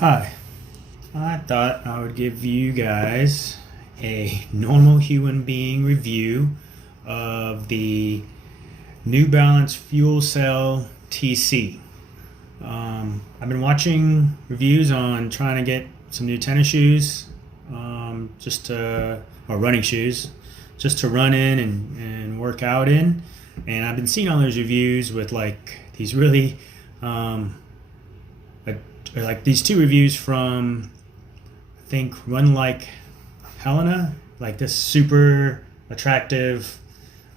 Hi, I thought I would give you guys a normal human being review of the New Balance Fuelcell TC. I've been watching reviews on trying to get some new tennis shoes, or running shoes, just to run in and work out in. And I've been seeing all those reviews with like these really like these two reviews from I think Run Like Helena, like this super attractive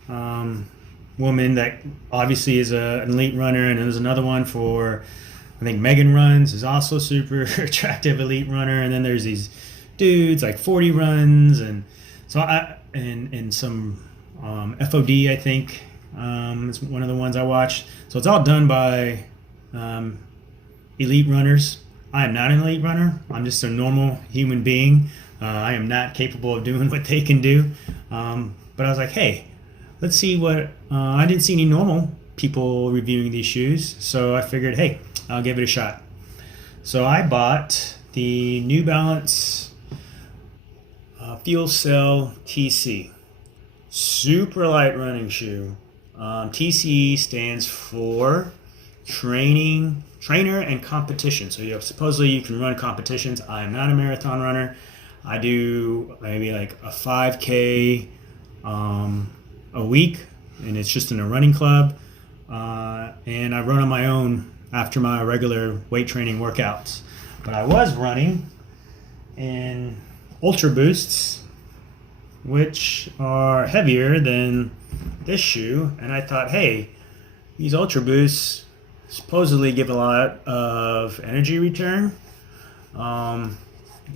woman that obviously is an elite runner, and there's another one for I think Megan Runs is also super attractive elite runner, and then there's these dudes like 40 runs, and so and some FOD I think is one of the ones I watched. So it's all done by elite runners. I am not an elite runner. I'm just a normal human being. I am not capable of doing what they can do. But I was like, hey, let's see what. I didn't see any normal people reviewing these shoes, so I figured, hey, I'll give it a shot. So I bought the New Balance Fuelcell TC. Super light running shoe. TC stands for trainer and competition. So supposedly you can run competitions. I am not a marathon runner. I do maybe like a 5K a week, and it's just in a running club. And I run on my own after my regular weight training workouts. But I was running in Ultra Boosts, which are heavier than this shoe, and I thought, hey, these Ultra Boosts supposedly give a lot of energy return. You got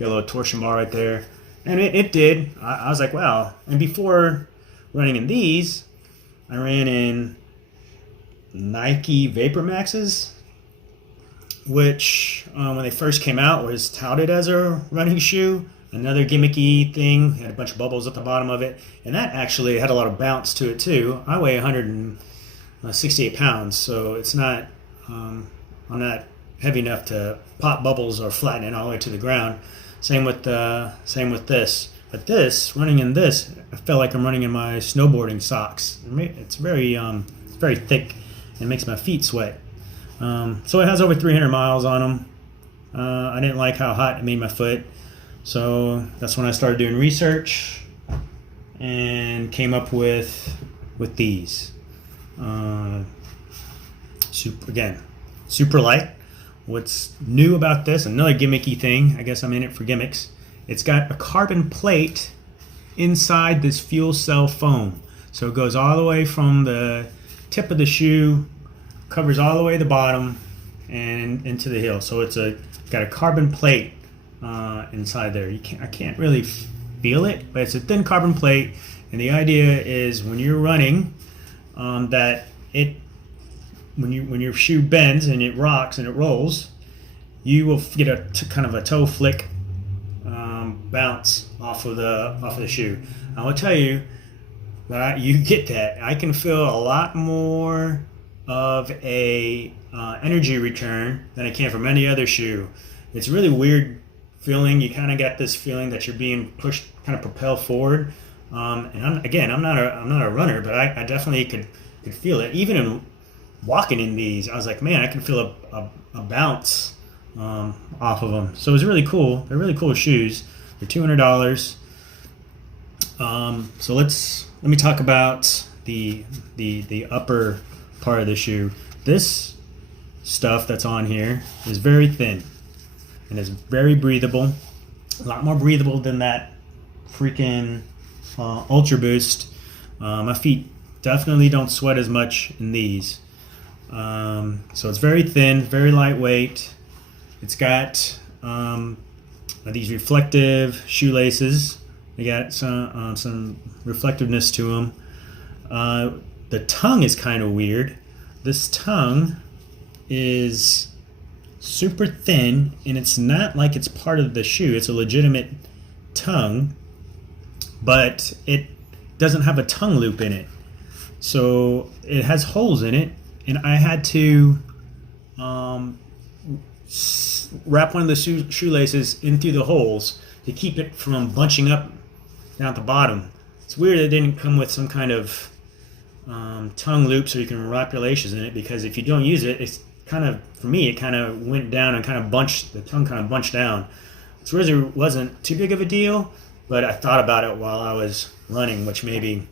a little torsion bar right there, and it did. I was like, wow. And before running in these, I ran in Nike Vapor Maxes, which when they first came out was touted as a running shoe. Another gimmicky thing, had a bunch of bubbles at the bottom of it, and that actually had a lot of bounce to it too. I weigh 168 pounds, so it's not I'm not heavy enough to pop bubbles or flatten it all the way to the ground. Same with this. But this, running in this, I felt like I'm running in my snowboarding socks. It's very thick and makes my feet sweat. So it has over 300 miles on them. I didn't like how hot it made my foot. So that's when I started doing research and came up with these. Super light. What's new about this, another gimmicky thing, I guess I'm in it for gimmicks, it's got a carbon plate inside this fuel cell foam. So it goes all the way from the tip of the shoe, covers all the way the bottom and into the heel. So it's got a carbon plate inside there. I can't really feel it, but it's a thin carbon plate, and the idea is when you're running, that when your shoe bends and it rocks and it rolls, you will get a kind of a toe flick bounce off of the shoe. I will tell you that you get that. I can feel a lot more of a energy return than I can from any other shoe. It's a really weird feeling. You kind of get this feeling that you're being pushed, kind of propelled forward. And I'm not a runner, but I definitely could feel it. Even in walking in these, I was like, man, I can feel a bounce off of them. So it was really cool. They're really cool shoes. They're $200. So let me talk about the upper part of the shoe. This stuff that's on here is very thin and is very breathable. A lot more breathable than that freaking Ultra Boost. My feet definitely don't sweat as much in these. So it's very thin, very lightweight. It's got these reflective shoelaces. They got some reflectiveness to them. The tongue is kind of weird. This tongue is super thin, and it's not like it's part of the shoe. It's a legitimate tongue, but it doesn't have a tongue loop in it. So it has holes in it, and I had to wrap one of the shoelaces in through the holes to keep it from bunching up down at the bottom. It's weird it didn't come with some kind of tongue loop so you can wrap your laces in it, because if you don't use it, it's kind of, for me, it kind of went down and kind of bunched, the tongue kind of bunched down. It really wasn't too big of a deal, but I thought about it while I was running, which maybe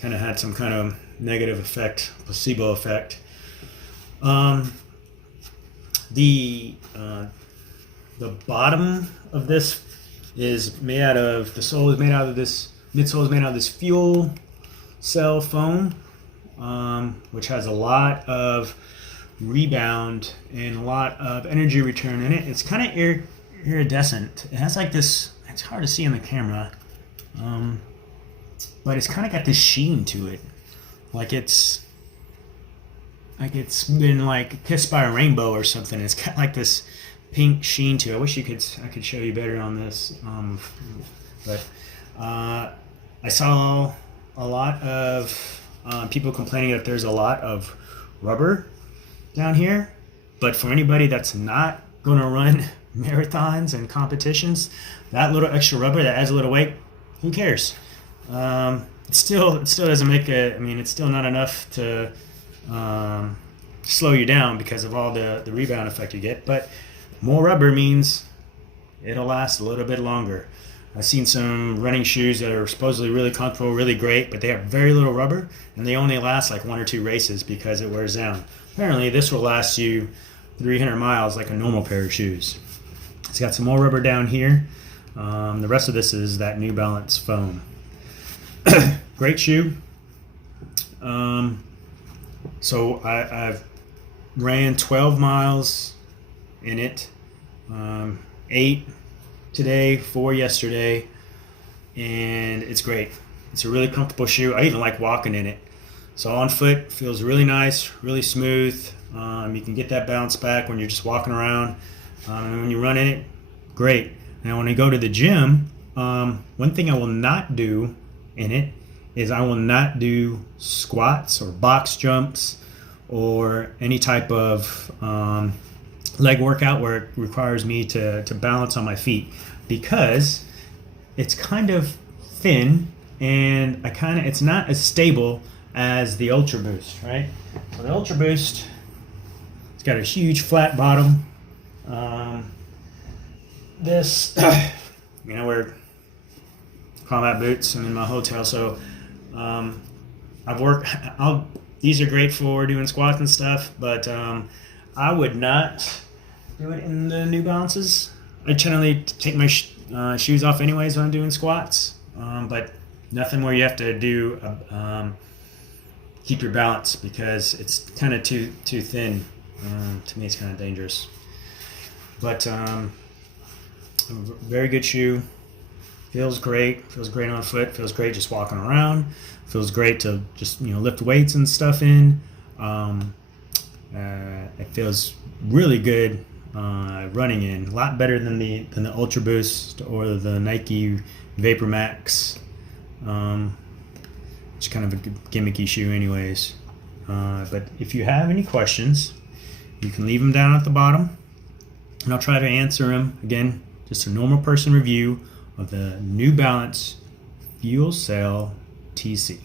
kind of had some kind of negative effect, placebo effect. The bottom of this is made out of, the sole is made out of this, midsole is made out of this fuel cell foam, which has a lot of rebound and a lot of energy return in it. It's kind of iridescent. It has like this, it's hard to see in the camera, but it's kind of got this sheen to it, like it's been like kissed by a rainbow or something. It's got like this pink sheen to it. I wish I could show you better on this, but I saw a lot of people complaining that there's a lot of rubber down here, but for anybody that's not going to run marathons and competitions, that little extra rubber that adds a little weight, who cares? It still doesn't make a, I mean, it's still not enough to slow you down because of all the rebound effect you get, but more rubber means it'll last a little bit longer. I've seen some running shoes that are supposedly really comfortable, really great, but they have very little rubber and they only last like 1 or 2 races because it wears down. Apparently this will last you 300 miles like a normal pair of shoes. It's got some more rubber down here. The rest of this is that New Balance foam. Great shoe. So I've ran 12 miles in it, 8 today, 4 yesterday, and it's great. It's a really comfortable shoe. I even like walking in it. So on foot, feels really nice, really smooth. You can get that bounce back when you're just walking around. And when you run in it, great. Now when I go to the gym, one thing I will not do in it is I will not do squats or box jumps or any type of leg workout where it requires me to balance on my feet, because it's kind of thin and it's not as stable as the Ultra Boost, right? So the Ultra Boost, it's got a huge flat bottom. This, I wear combat boots. I'm in my hotel, so these are great for doing squats and stuff, but I would not do it in the New Balances. I generally take my shoes off anyways when I'm doing squats, but nothing where you have to do keep your balance, because it's kind of too thin. To me, it's kind of dangerous. But a very good shoe. Feels great on foot. Feels great just walking around. Feels great to just lift weights and stuff in. It feels really good running in. A lot better than the Ultra Boost or the Nike Vapor Max. It's kind of a gimmicky shoe anyways. But if you have any questions, you can leave them down at the bottom, and I'll try to answer them. Again, just a normal person review of the New Balance Fuelcell TC.